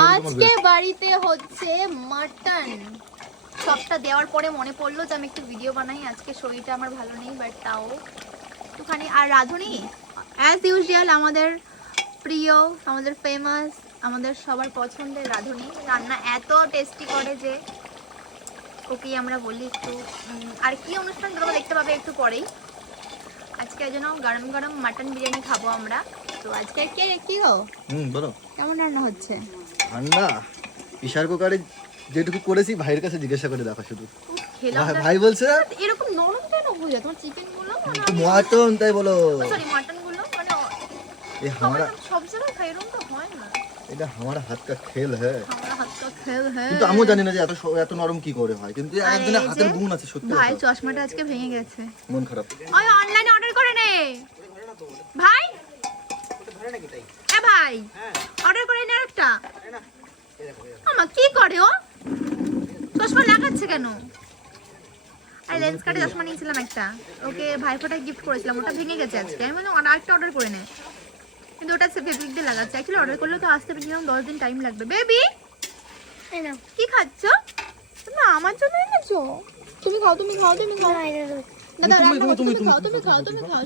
আজকে বাড়িতে হচ্ছে মাটন। সবটা দেওয়ার পরে মনে পড়লো যে আমি একটু ভিডিও বানাই। আজকে শরীরটা আমার ভালো নেই, বাট তাও একটুখানি। আর রাঁধুনি অ্যাজ ইউজুয়াল আমাদের প্রিয়, আমাদের ফেমাস, আমাদের সবার পছন্দের রাঁধুনি রান্না এত টেস্টি করে যে ওকেই আমরা বলি একটু। আর কি অনুষ্ঠান তোমরা দেখতে পাবে একটু পরেই। আজকে যেন গরম গরম মাটন বিরিয়ানি খাবো আমরা। তো আজকে কি গো বলো কেমন রান্না হচ্ছে? ঠান্ডা প্রেসার কুকারে যেটুকু করেছি ভাইয়ের কাছে জিজ্ঞাসা করে দেখা শুধু। খেলাম ভাই বলছে এরকম নরম কেন হয়ে যায় তোমার চিকেন গুলো? মাটন তাই বলো। সরি মাটন গুলো মানে ये हमारा সব জায়গায় খাই এরকম তো হয় না। এটা हमारा हाथ का खेल है। আমরা হাত কা খেল হ্যাঁ। কিন্তু আমিও জানি না যে এত নরম কি করে হয়, কিন্তু একজনের হাতের গুণ আছে সত্যি। ভাই চশমাটা আজকে ভেঙে গেছে, মন খারাপ। ওই অনলাইনে অর্ডার করে নে ভাই। এ ভাই অর্ডার করে নে একটা। আমা কি করে ও? চশমা লাগাচ্ছে কেন? আর লেন্স কাটে চশমা নিয়েছিলাম একটা, ওকে ভাইফোঁটায় গিফট করেছিলাম, ওটা ভেঙে গেছে আজকে। আমি বললাম আরেকটা অর্ডার করে নে, কিন্তু ওটা ফেব্রিক দিয়ে লাগাচ্ছে। অ্যাকচুয়ালি অর্ডার করলে তো আসতে মিনিমাম 10 দিন টাইম লাগবে। বেবি কি খাচ্ছ? না আমার জন্য এনেছো? তুমি খাও তুমি খাও তুমি খাও। দাদা তুমি খাও তুমি খাও।